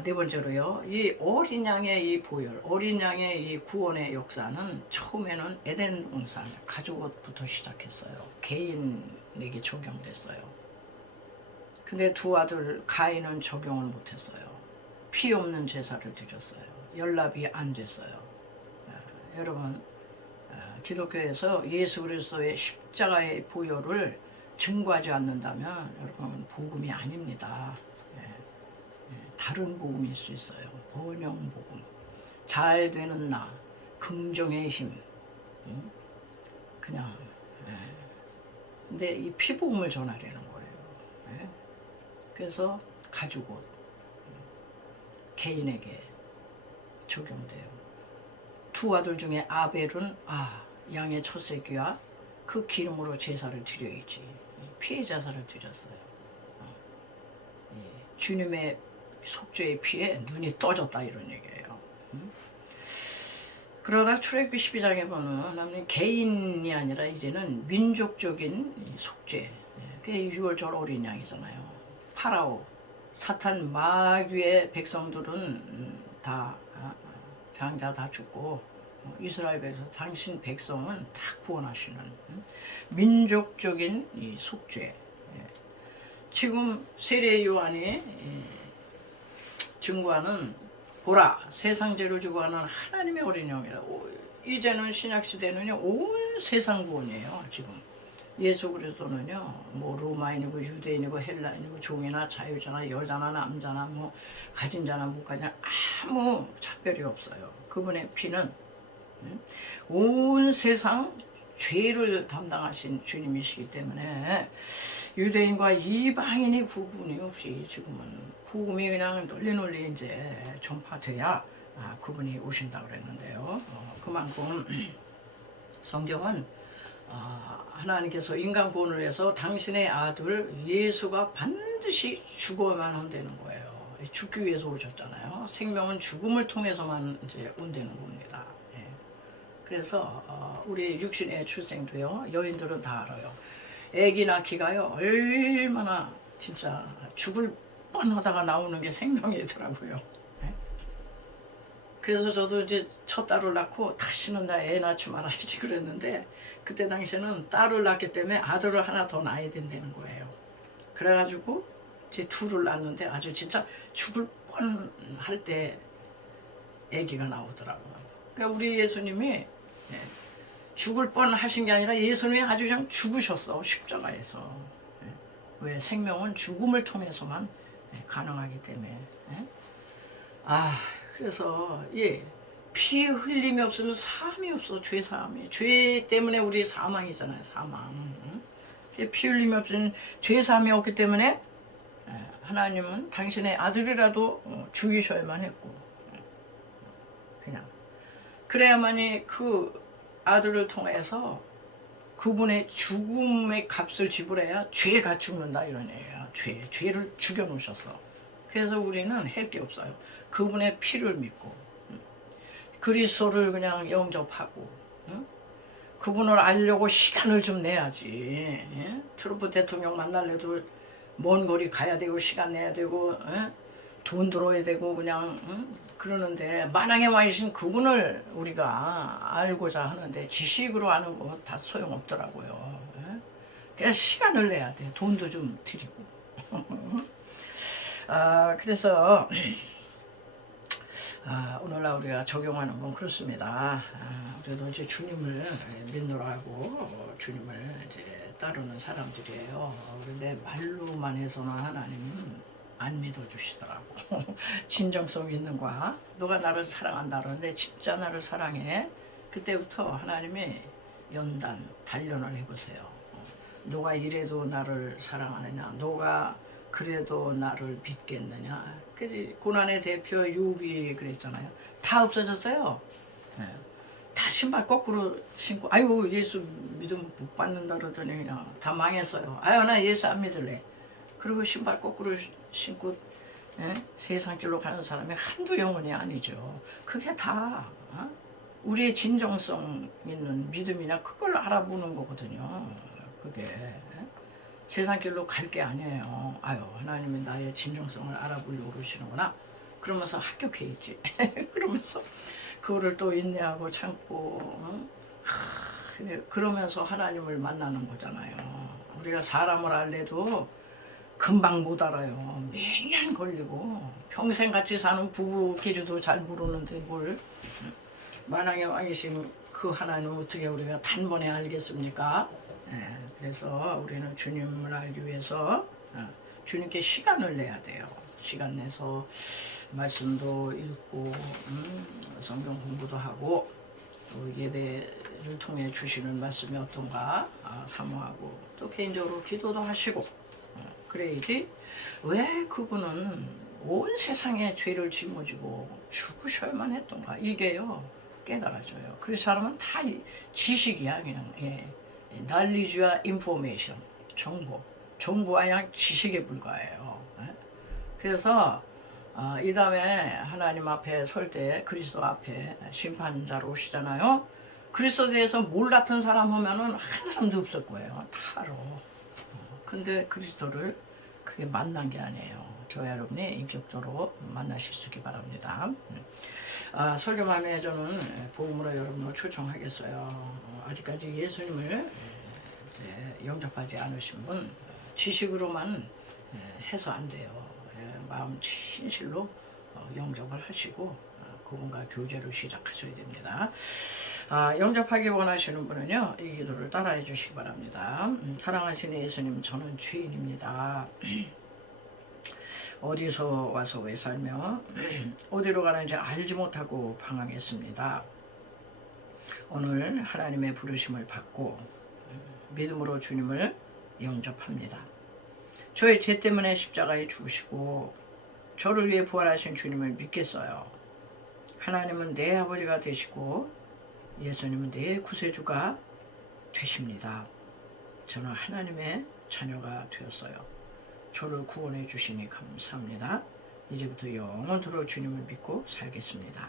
네 번째로요, 이 어린 양의 이 보혈, 어린 양의 이 구원의 역사는 처음에는 에덴 동산 가족부터 시작했어요. 개인에게 적용됐어요. 근데 두 아들 가인은 적용을 못했어요. 피 없는 제사를 드렸어요. 연락이 안 됐어요. 여러분 기독교에서 예수 그리스도의 십자가의 보혈을 증거하지 않는다면 여러분 복음이 아닙니다. 다른 복음일 수 있어요. 번영 복음, 잘 되는 나, 긍정의 힘, 그냥. 근데 이 피복음을 전하려는 거예요. 그래서 가죽옷 개인에게 적용돼요. 두 아들 중에 아벨은 양의 첫 새끼와 그 기름으로 제사를 드려야지. 피의 제사를 드렸어요. 주님의 속죄의 피에 눈이 떠졌다 이런 얘기예요. 그러다 출애굽기 12장에 보면 개인이 아니라 이제는 민족적인 속죄. 그게 6월절 어린 양이잖아요. 파라오, 사탄 마귀의 백성들은 다 장자 다 죽고 이스라엘에서 당신 백성은 다 구원하시는 민족적인 이 속죄. 지금 세례 요한이 증거하는 보라 세상 죄를 주고 하는 하나님의 어린 양이라. 이제는 신약 시대는요 온 세상 구원이에요. 지금 예수 그리스도는요 뭐 로마인이고 유대인이고 헬라인이고 종이나 자유자나 여자나 남자나 뭐 가진 자나 못 가진 자나 아무 차별이 없어요. 그분의 피는 온 세상 죄를 담당하신 주님이시기 때문에 유대인과 이방인이 구분이 없이 지금은 복음이 그냥 널리 이제 전파돼야 그분이 오신다 그랬는데요. 그만큼 성경은 하나님께서 인간 구원을 위해서 당신의 아들 예수가 반드시 죽어야만 한다는 거예요. 죽기 위해서 오셨잖아요. 생명은 죽음을 통해서만 이제 온다는 겁니다. 예. 그래서 우리 육신의 출생도요, 여인들은 다 알아요. 아기 낳기가요 얼마나 진짜 죽을 뻔하다가 나오는 게 생명이더라고요. 예. 그래서 저도 이제 첫 딸을 낳고 다시는 나 애 낳지 말아야지 그랬는데, 그때 당시에는 딸을 낳기 때문에 아들을 하나 더 낳아야 된다는 거예요. 그래가지고 이제 둘을 낳았는데 아주 진짜 죽을 뻔할 때 아기가 나오더라고요. 그러니까 우리 예수님이 죽을 뻔하신 게 아니라 예수님이 아주 그냥 죽으셨어, 십자가에서. 왜? 생명은 죽음을 통해서만 가능하기 때문에. 그래서 피 흘림이 없으면 사함이 없어. 죄 사함이. 죄 때문에 우리 사망이잖아요. 사망. 피 흘림이 없으면 죄 사함이 없기 때문에 하나님은 당신의 아들이라도 죽이셔야만 했고, 그냥 그래야만이 그 아들을 통해서 그분의 죽음의 값을 지불해야 죄가 죽는다 이런 얘기예요. 죄를 죽여 놓으셔서. 그래서 우리는 할 게 없어요. 그분의 피를 믿고 그리스도를 그냥 영접하고, 그분을 알려고 시간을 좀 내야지. 트럼프 대통령 만날래도 먼 거리 가야 되고 시간 내야 되고 돈 들어야 되고 그냥 그러는데, 만왕에 와 계신 그분을 우리가 알고자 하는데 지식으로 아는 거 다 소용없더라고요. 그래서 시간을 내야 돼. 돈도 좀 드리고. 그래서 오늘날 우리가 적용하는 건 그렇습니다. 그래도 이제 주님을 믿노라고 주님을 이제 따르는 사람들이에요. 그런데 말로만 해서는 하나님은 안 믿어주시더라고. 진정성 있는 거야. 너가 나를 사랑한다 그러는데 진짜 나를 사랑해. 그때부터 하나님이 단련을 해보세요. 너가 이래도 나를 사랑하느냐, 너가 그래도 나를 믿겠느냐. 고난의 대표 욥이 그랬잖아요. 다 없어졌어요. 다 신발 거꾸로 신고, 아이고 예수 믿음 못 받는다 그러더니 그냥 다 망했어요. 아유 나 예수 안 믿을래. 그리고 신발 거꾸로 신고 세상길로 가는 사람이 한두 영혼이 아니죠. 그게 다 우리의 진정성 있는 믿음이나 그걸 알아보는 거거든요. 그게 세상길로 갈 게 아니에요. 아유 하나님이 나의 진정성을 알아보려고 그러시는구나. 그러면서 합격해 있지. 그러면서 그거를 또 인내하고 참고 그러면서 하나님을 만나는 거잖아요. 우리가 사람을 알래도 금방 못 알아요. 몇 년 걸리고 평생 같이 사는 부부 길이도 잘 모르는데 뭘 만왕의 왕이신 그 하나님을 어떻게 우리가 단번에 알겠습니까? 그래서 우리는 주님을 알기 위해서 주님께 시간을 내야 돼요. 시간 내서 말씀도 읽고 성경 공부도 하고 또 예배를 통해 주시는 말씀이 어떤가 사모하고 또 개인적으로 기도도 하시고 그래야지. 왜 그분은 온 세상의 죄를 짊어지고 죽으셔야만 했던가, 이게요 깨달아져요. 그래서 사람은 다 지식이야 그냥. knowledge와 information, 정보와 그냥 지식에 불과해요. 그래서 이 다음에 하나님 앞에 설 때 그리스도 앞에 심판자로 오시잖아요. 그리스도에 대해서 몰랐던 사람 하면은 한 사람도 없을 거예요. 다 알아. 근데 그리스도를 그게 만난 게 아니에요. 저와 여러분이 인격적으로 만나실 수 있기 바랍니다. 설교만에 저는 복음으로 여러분을 초청하겠어요. 아직까지 예수님을 영접하지 않으신 분 지식으로만 해서 안 돼요. 마음 진실로 영접을 하시고 그분과 교제를 시작하셔야 됩니다. 영접하기 원하시는 분은요 이 기도를 따라해 주시기 바랍니다. 사랑하시는 예수님, 저는 죄인입니다. 어디서 와서 왜 살며 어디로 가는지 알지 못하고 방황했습니다. 오늘 하나님의 부르심을 받고 믿음으로 주님을 영접합니다. 저의 죄 때문에 십자가에 죽으시고 저를 위해 부활하신 주님을 믿겠어요. 하나님은 내 아버지가 되시고 예수님은 내 구세주가 되십니다. 저는 하나님의 자녀가 되었어요. 저를 구원해 주시니 감사합니다. 이제부터 영원토록 주님을 믿고 살겠습니다.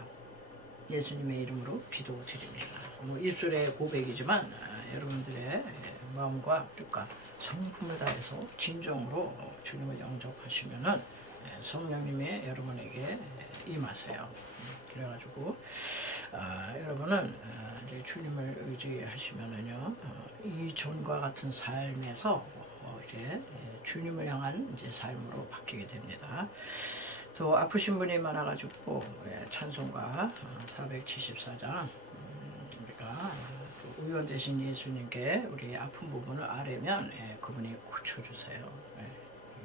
예수님의 이름으로 기도드립니다. 입술의 고백이지만 여러분들의 마음과 뜻과 성품을 다해서 진정으로 주님을 영접하시면은 성령님이 여러분에게 임하세요. 그래가지고 여러분은 이제 주님을 의지하시면은요 이전과 같은 삶에서 이제 주님을 향한 이제 삶으로 바뀌게 됩니다. 또 아프신 분이 많아가지고 찬송가 474장 우리가 의원 되신 예수님께 우리 아픈 부분을 아뢰면 그분이 고쳐주세요.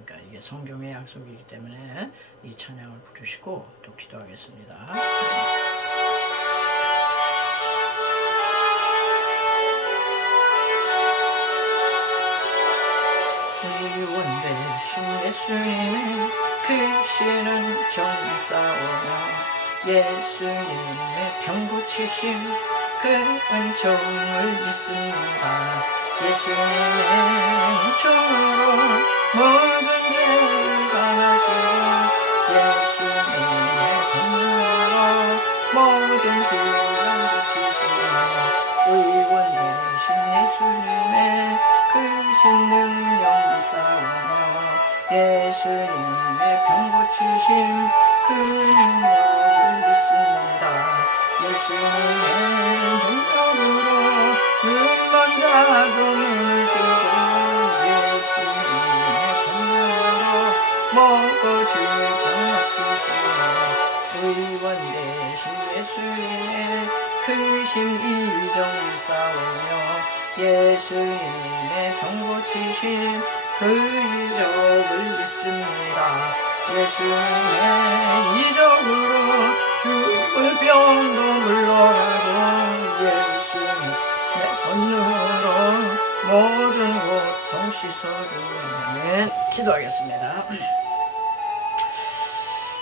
그러니까 이게 성경의 약속이기 때문에 이 찬양을 부르시고 또 기도하겠습니다. 의원 되신 예수님의 크시는 정의 싸우며 예수님의 병 고치심 그 은총을 믿습니다. 예수님의 은총으로 모든 죄를 사하시고 예수님의 권능으로 모든 죄를 고치시며 의원 되신 예수님의 크신 능력을 싸우며 예수님의 병 고치심 그 능력을 믿습니다. 예수님의 능력으로 눈먼 자도 눈을 뜨고 예수님의 권능으로 먹고 질병 없으시며 의원 되신 예수님의 크신 이정을 싸우며 예수님의 병 고치신 그 이적을 믿습니다. 예수님의 이적으로 죽을 병도 물러가고 예수님의 권능으로 모든 고통 씻어주는 기도하겠습니다.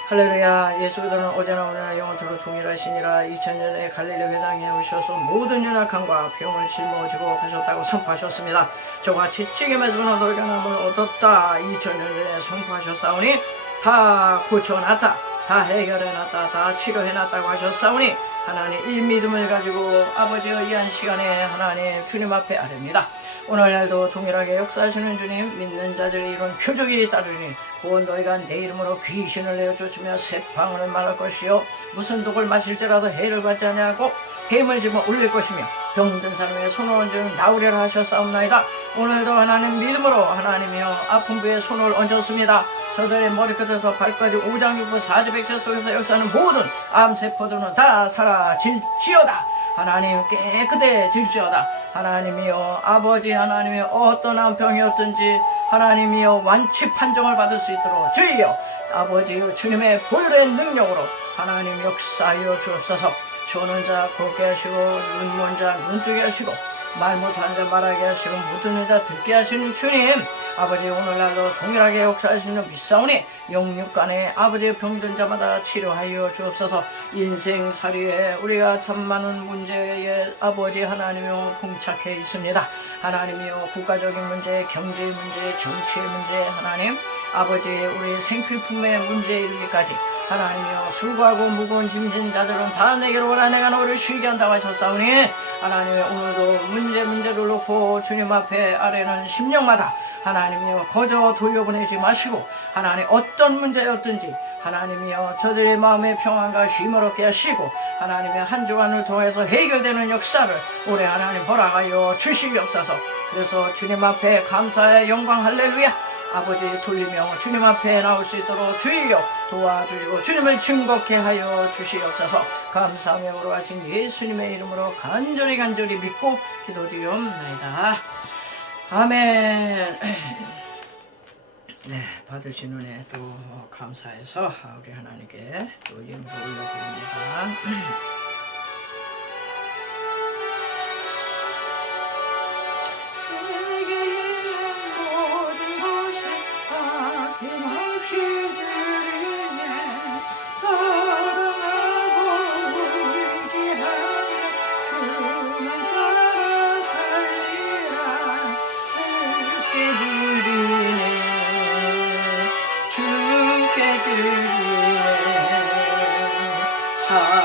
할렐루야. 예수 그리스도는 어제나 오늘나 영원토록 동일하시니라. 2000년에 갈릴리 회당에 오셔서 모든 연약함과 병을 짊어지고 가셨다고 선포하셨습니다. 저같이 찌개매서는 너희가 남을 얻었다. 2000년 전에 선포하셨사오니 다 고쳐놨다, 다 해결해놨다, 다 치료해놨다고 하셨사오니 하나님 이 믿음을 가지고 아버지의 귀한 시간에 하나님 주님 앞에 아뢰입니다. 오늘날도 동일하게 역사하시는 주님, 믿는 자들이 이룬 표적이 따르니 곧 너희가 내 이름으로 귀신을 내어 쫓으며 새방울을 말할 것이요 무슨 독을 마실지라도 해를 받지 아니하고 뱀을 집어 올릴 것이며 병든 사람의 손을 얹으면 나으리라 하셨사옵나이다. 오늘도 하나님 믿음으로 하나님이여 아픈 부에 손을 얹었습니다. 저들의 머리끝에서 발까지 오장육부 사지백체 속에서 역사하는 모든 암세포들은 다 사라질지어다. 하나님 깨끗해질지어다. 하나님이여 아버지 하나님이여 어떤 암병이었든지 하나님이여 완치 판정을 받을 수 있도록 주여 아버지 주님의 보혈의 능력으로 하나님 역사하여 주옵소서. 조는 자 걷게 하시고 눈먼 자 눈뜨게 하시고 말 못하는 자 말하게 하시고 못 듣는 자 듣게 하시는 주님, 아버지 오늘날도 동일하게 역사하시는 믿사오니 영육간에 아버지의 병든 자마다 치료하여 주옵소서. 인생살이에 우리가 참 많은 문제에 아버지 하나님이여 봉착해 있습니다. 하나님이여 국가적인 문제, 경제의 문제, 정치의 문제, 하나님 아버지 우리 생필품의 문제에 이르기까지 하나님이여 수고하고 무거운 짐진 자들은 다 내게로 오라. 내가 너를 쉬게 한다고 하셨사오니 하나님의 오늘도 문제를 놓고 주님 앞에 아뢰는 심령마다 하나님이여 거저 돌려보내지 마시고 하나님 어떤 문제였든지 하나님이여 저들의 마음의 평안과 쉼을 얻게 하시고 하나님의 한 주간을 통해서 해결되는 역사를 올해 하나님 허락하여 주시옵소서. 그래서 주님 앞에 감사의 영광 할렐루야 아버지 돌리며 주님 앞에 나올 수 있도록 주여 도와주시고 주님을 증거케 하여 주시옵소서. 감사하며 걸어가신 예수님의 이름으로 간절히 믿고 기도드리옵나이다. 아멘. 네, 받으신 은혜 또 감사해서 우리 하나님께 또 예물을 올려드립니다.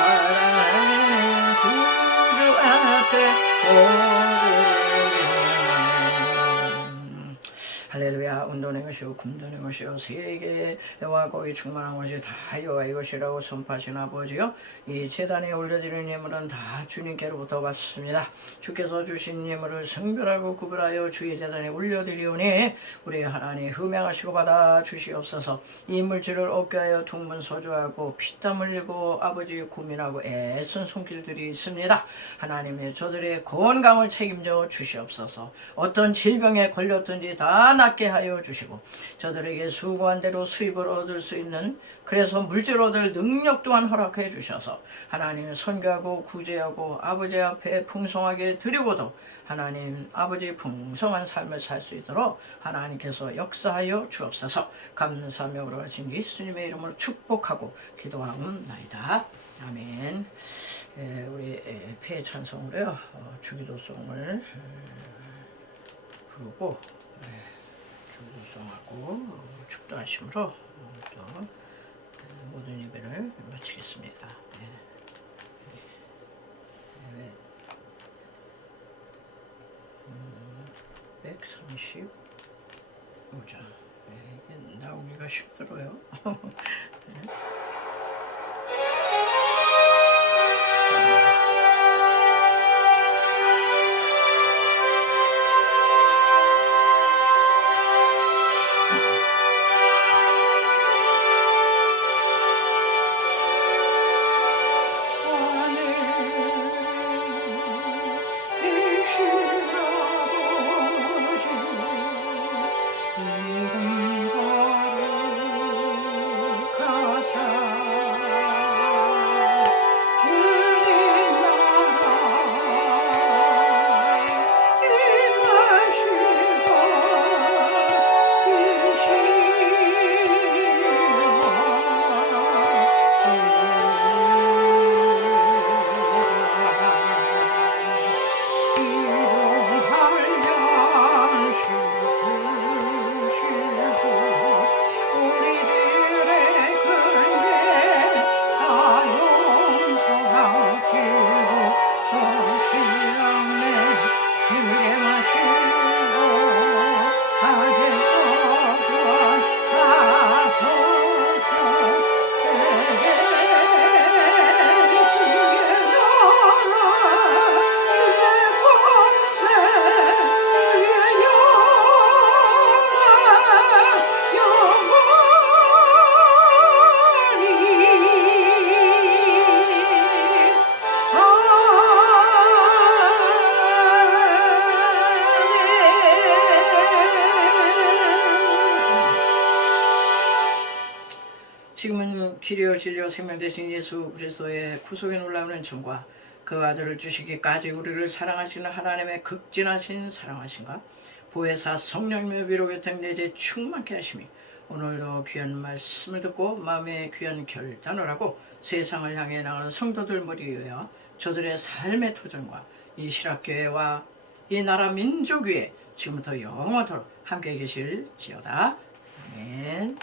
사랑하는 구주 앞에 오르리니. 할렐루야. 운동의 것이요 금전의 것이요 세계의 여호와 거기 충만한 것이 다 여호와의 것이라고 선포하신 아버지요, 이 제단에 올려드리는 예물은 다 주님께로부터 왔습니다. 주께서 주신 예물을 성별하고 구별하여 주의 제단에 올려드리오니 우리 하나님 흠양하시고 받아 주시옵소서. 이 물질을 얻게 하여 동분서주하고 피땀 흘리고 아버지 고민하고 애쓴 손길들이 있습니다. 하나님의 저들의 건강을 책임져 주시옵소서. 어떤 질병에 걸렸든지 다 낫게 하여 주시고 저들에게 수고한 대로 수입을 얻을 수 있는, 그래서 물질 얻을 능력 또한 허락해 주셔서 하나님을 선교하고 구제하고 아버지 앞에 풍성하게 드리고도 하나님 아버지 풍성한 삶을 살 수 있도록 하나님께서 역사하여 주옵소서. 감사하며 그러하신 예수님의 이름으로 축복하고 기도하옵나이다. 아멘. 우리 폐 찬송으로요, 주기도송을 부르고 주기도송하고 축도하심으로 또 모든 예배를 마치겠습니다. 135장. 이게 나오기가 쉽더라고요. 지금은 길이요 진리요 생명 되신 예수 그리스도의 구속에 놀라운 은총과 그 아들을 주시기까지 우리를 사랑하시는 하나님의 극진하신 사랑하신가, 보혜사 성령님의 위로 교통 내재 충만케 하심이 오늘도 귀한 말씀을 듣고 마음의 귀한 결단을 하고 세상을 향해 나가는 성도들 머리 위에 저들의 삶의 도전과 이 실학교회와 이 나라 민족 위에 지금부터 영원토록 함께 계실지어다. 아멘.